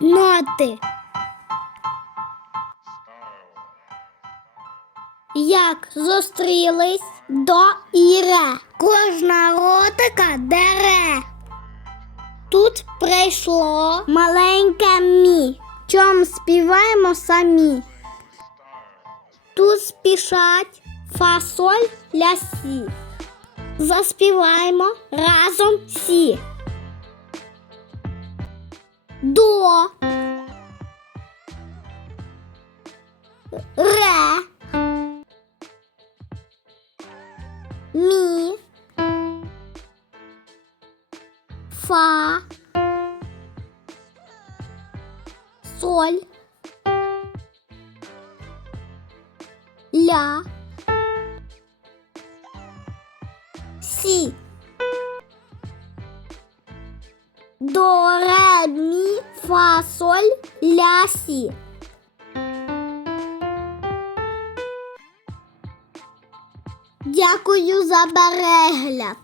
Ноти. Як зустрілись до і ре. Кожна ротика дере. Тут прийшло маленьке мі. Чом співаємо самі. Тут спішать фасоль ля сі. Заспіваємо разом сі. До. Ре. Мі. Фа. Соль. Ля. Сі. До, ре, мі, фа, соль, ля, сі. Дякую за перегляд.